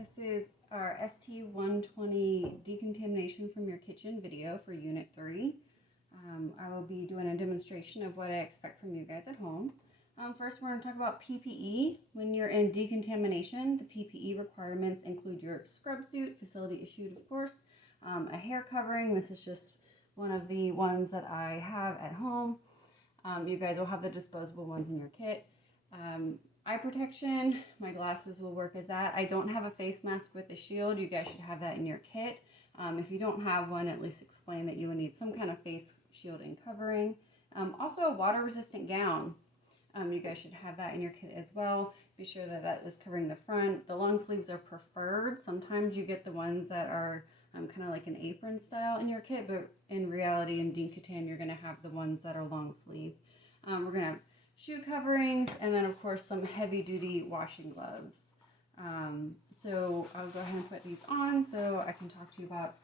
This is our ST120 Decontamination from Your Kitchen video for Unit 3. I will be doing a demonstration of what I expect from you guys at home. First, we're going to talk about PPE. When you're in decontamination, the PPE requirements include your scrub suit, facility issued of course, a hair covering. This is just one of the ones that I have at home. You guys will have the disposable ones in your kit. Eye protection, my glasses will work as that. I don't have a face mask with a shield. You guys should have that in your kit. If you don't have one, at least explain that you will need some kind of face shield and covering. Also a water resistant gown. You guys should have that in your kit as well. Be sure that that is covering the front. The long sleeves are preferred. Sometimes you get the ones that are kind of like an apron style in your kit, but in reality in Decontam you're going to have the ones that are long sleeve. We're going to have shoe coverings, and then of course some heavy duty washing gloves. So I'll go ahead and put these on so I can talk to you about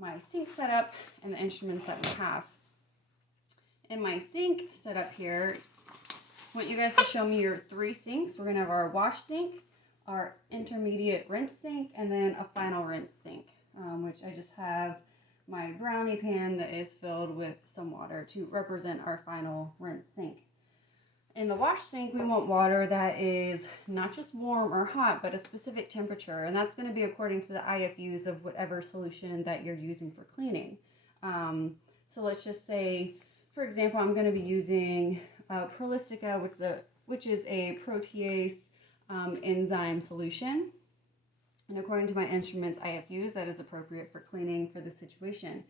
my sink setup and the instruments that we have. In my sink setup here, I want you guys to show me your 3 sinks. We're going to have our wash sink, our intermediate rinse sink, and then a final rinse sink, which I just have my brownie pan that is filled with some water to represent our final rinse sink. In the wash sink, we want water that is not just warm or hot, but a specific temperature, and that's going to be according to the IFUs of whatever solution that you're using for cleaning. So let's just say, for example, I'm going to be using Prolistica, which is a protease enzyme solution. And according to my instruments IFUs, that is appropriate for cleaning for this situation.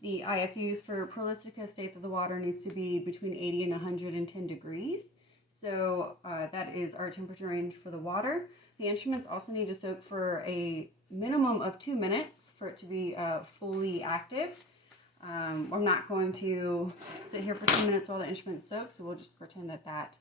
The IFUs for Prolistica state that the water needs to be between 80 and 110 degrees. So that is our temperature range for the water. The instruments also need to soak for a minimum of 2 minutes for it to be fully active. I'm not going to sit here for 2 minutes while the instruments soak, so we'll just pretend that that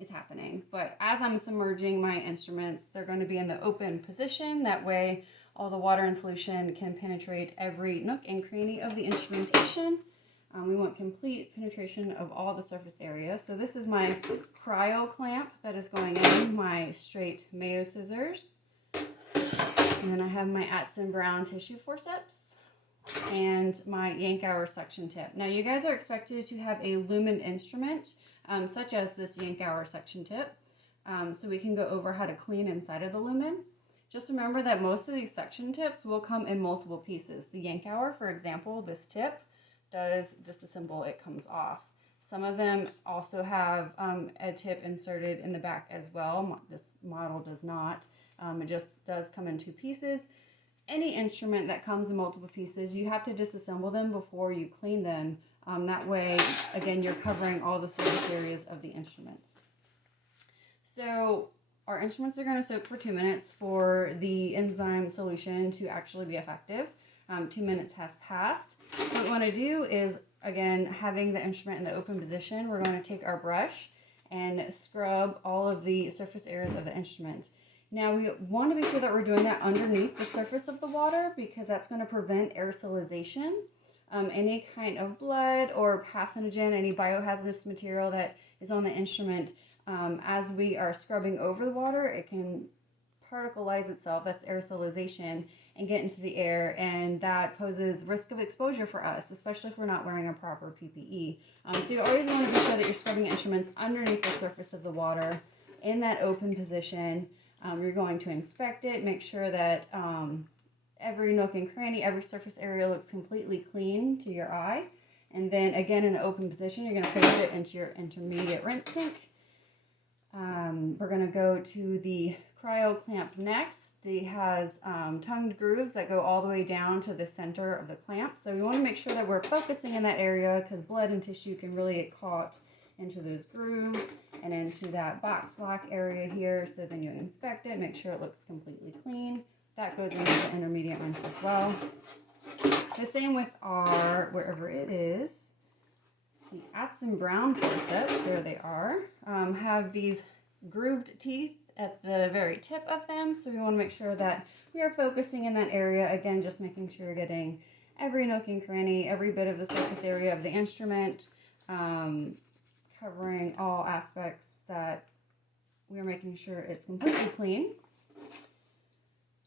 is happening. But as I'm submerging my instruments, they're going to be in the open position. That way all the water in solution can penetrate every nook and cranny of the instrumentation. We want complete penetration of all the surface area. So this is my cryo clamp that is going in, my straight Mayo scissors, and then I have my Atson Brown tissue forceps and my Yankauer suction tip. Now you guys are expected to have a lumen instrument, such as this Yankauer suction tip, so we can go over how to clean inside of the lumen. Just remember that most of these suction tips will come in multiple pieces. The Yankauer, for example, this tip does disassemble, it comes off. Some of them also have a tip inserted in the back as well. This model does not. It just does come in 2 pieces. Any instrument that comes in multiple pieces, you have to disassemble them before you clean them. That way, again, you're covering all the surface areas of the instruments. So our instruments are going to soak for 2 minutes for the enzyme solution to actually be effective. 2 minutes has passed. What we want to do is, again, having the instrument in the open position, we're going to take our brush and scrub all of the surface areas of the instrument. Now we want to be sure that we're doing that underneath the surface of the water because that's going to prevent aerosolization. Any kind of blood or pathogen, any biohazardous material that is on the instrument, as we are scrubbing over the water, it can particleize itself, that's aerosolization, and get into the air, and that poses risk of exposure for us, especially if we're not wearing a proper PPE. So you always want to be sure that you're scrubbing instruments underneath the surface of the water in that open position. You're going to inspect it, make sure that every nook and cranny, every surface area looks completely clean to your eye. And then again, in the open position, you're going to place it into your intermediate rinse sink. We're going to go to the cryo clamp next. It has tongued grooves that go all the way down to the center of the clamp. So we want to make sure that we're focusing in that area because blood and tissue can really get caught into those grooves and into that box lock area here. So then you inspect it, make sure it looks completely clean. That goes into the intermediate rinse as well. The same with our, wherever it is, the Atson Brown forceps, there they are, have these grooved teeth at the very tip of them. So we want to make sure that we are focusing in that area. Again, just making sure you're getting every nook and cranny, every bit of the surface area of the instrument, covering all aspects that we're making sure it's completely clean.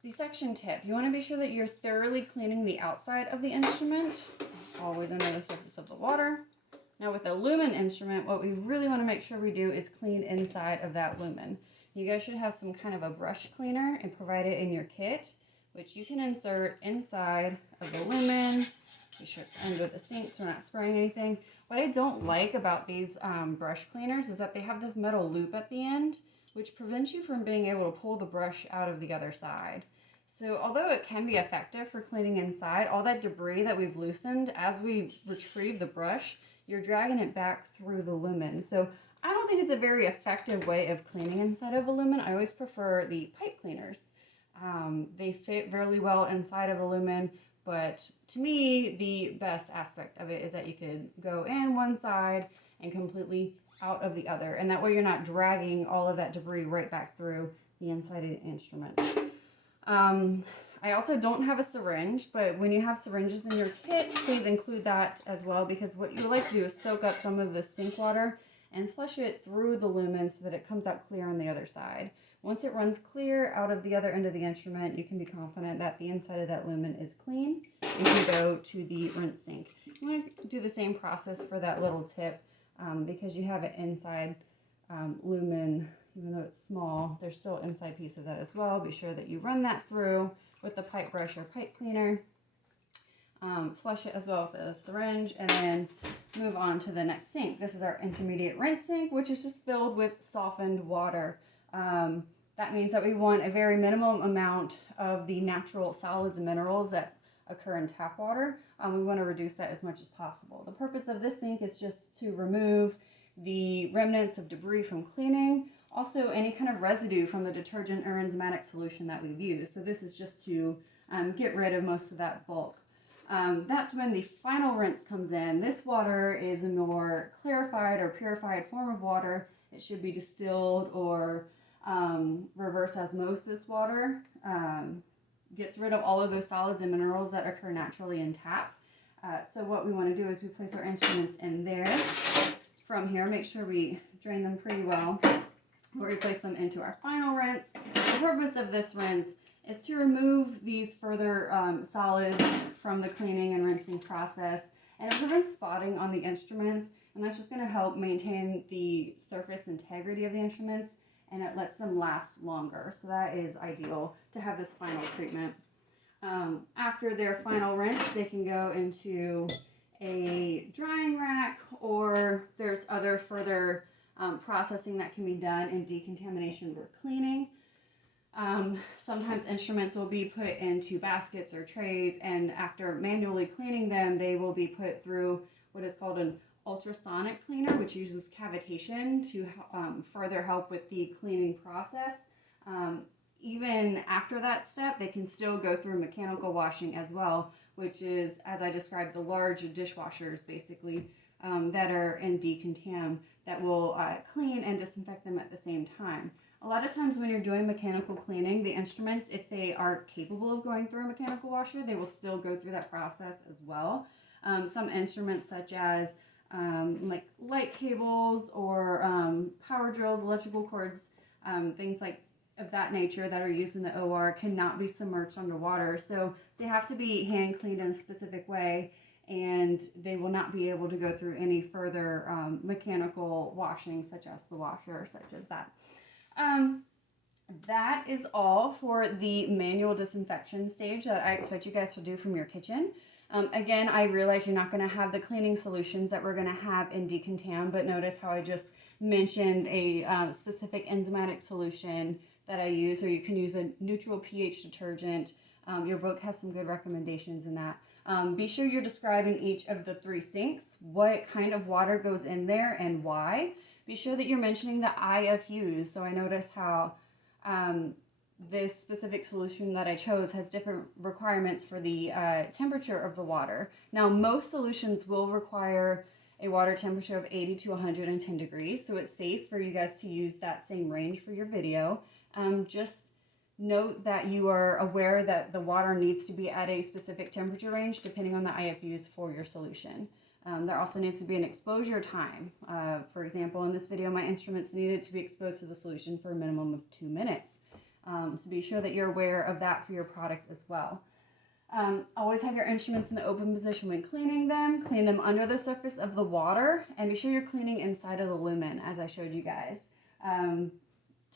The suction tip, you want to be sure that you're thoroughly cleaning the outside of the instrument, always under the surface of the water. Now with a lumen instrument, what we really want to make sure we do is clean inside of that lumen. You guys should have some kind of a brush cleaner and provide it in your kit, which you can insert inside of the lumen. Be sure it's under the sink so we're not spraying anything. What I don't like about these brush cleaners is that they have this metal loop at the end, which prevents you from being able to pull the brush out of the other side. So although it can be effective for cleaning inside, all that debris that we've loosened, as we retrieve the brush, you're dragging it back through the lumen. So I don't think it's a very effective way of cleaning inside of a lumen. I always prefer the pipe cleaners. They fit really well inside of a lumen, but to me, the best aspect of it is that you could go in one side and completely out of the other. And that way you're not dragging all of that debris right back through the inside of the instrument. I also don't have a syringe, but when you have syringes in your kits, please include that as well, because what you like to do is soak up some of the sink water and flush it through the lumen so that it comes out clear on the other side. Once it runs clear out of the other end of the instrument, you can be confident that the inside of that lumen is clean and can go to the rinse sink. You want to do the same process for that little tip because you have an inside lumen. Even though it's small, there's still an inside piece of that as well. Be sure that you run that through with the pipe brush or pipe cleaner. Flush it as well with a syringe, and then move on to the next sink. This is our intermediate rinse sink, which is just filled with softened water. That means that we want a very minimum amount of the natural solids and minerals that occur in tap water. We want to reduce that as much as possible. The purpose of this sink is just to remove the remnants of debris from cleaning, also any kind of residue from the detergent or enzymatic solution that we've used. So this is just to get rid of most of that bulk. That's when the final rinse comes in. This water is a more clarified or purified form of water. It should be distilled or reverse osmosis water. Gets rid of all of those solids and minerals that occur naturally in tap. So what we want to do is we place our instruments in there. From here, make sure we drain them pretty well. We'll replace them into our final rinse. The purpose of this rinse is to remove these further solids from the cleaning and rinsing process, and it prevents spotting on the instruments, and that's just going to help maintain the surface integrity of the instruments, and it lets them last longer. So that is ideal to have this final treatment. After their final rinse, they can go into a drying rack, or there's other further processing that can be done in decontamination or cleaning. Sometimes instruments will be put into baskets or trays, and after manually cleaning them, they will be put through what is called an ultrasonic cleaner, which uses cavitation to further help with the cleaning process. Even after that step, they can still go through mechanical washing as well, which is, as I described, the large dishwashers basically that are in decontam that will clean and disinfect them at the same time. A lot of times when you're doing mechanical cleaning, the instruments, if they are capable of going through a mechanical washer, they will still go through that process as well. Some instruments such as like light cables or power drills, electrical cords, things like of that nature that are used in the OR cannot be submerged underwater. So they have to be hand cleaned in a specific way, and they will not be able to go through any further mechanical washing such as the washer, such as that. That is all for the manual disinfection stage that I expect you guys to do from your kitchen. Again, I realize you're not going to have the cleaning solutions that we're going to have in Decontam, but notice how I just mentioned a specific enzymatic solution that I use, or you can use a neutral pH detergent. Your book has some good recommendations in that. Be sure you're describing each of the 3 sinks, what kind of water goes in there and why. Be sure that you're mentioning the IFUs. So I notice how this specific solution that I chose has different requirements for the temperature of the water. Now, most solutions will require a water temperature of 80 to 110 degrees, so it's safe for you guys to use that same range for your video. Just note that you are aware that the water needs to be at a specific temperature range depending on the IFUs for your solution. There also needs to be an exposure time. For example, in this video, my instruments needed to be exposed to the solution for a minimum of 2 minutes. So be sure that you're aware of that for your product as well. Always have your instruments in the open position when cleaning them. Clean them under the surface of the water, and be sure you're cleaning inside of the lumen as I showed you guys.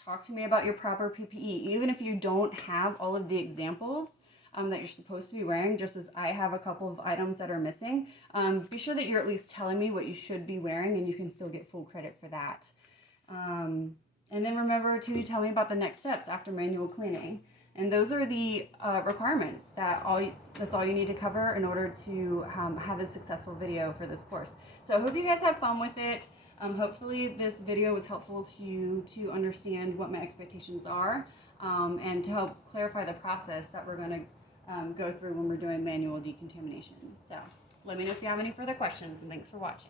Talk to me about your proper PPE. Even if you don't have all of the examples that you're supposed to be wearing, just as I have a couple of items that are missing, be sure that you're at least telling me what you should be wearing, and you can still get full credit for that. And then remember to tell me about the next steps after manual cleaning. And those are the requirements that's all you need to cover in order to have a successful video for this course. So I hope you guys have fun with it. Hopefully this video was helpful to you to understand what my expectations are and to help clarify the process that we're going to go through when we're doing manual decontamination. So let me know if you have any further questions, and thanks for watching.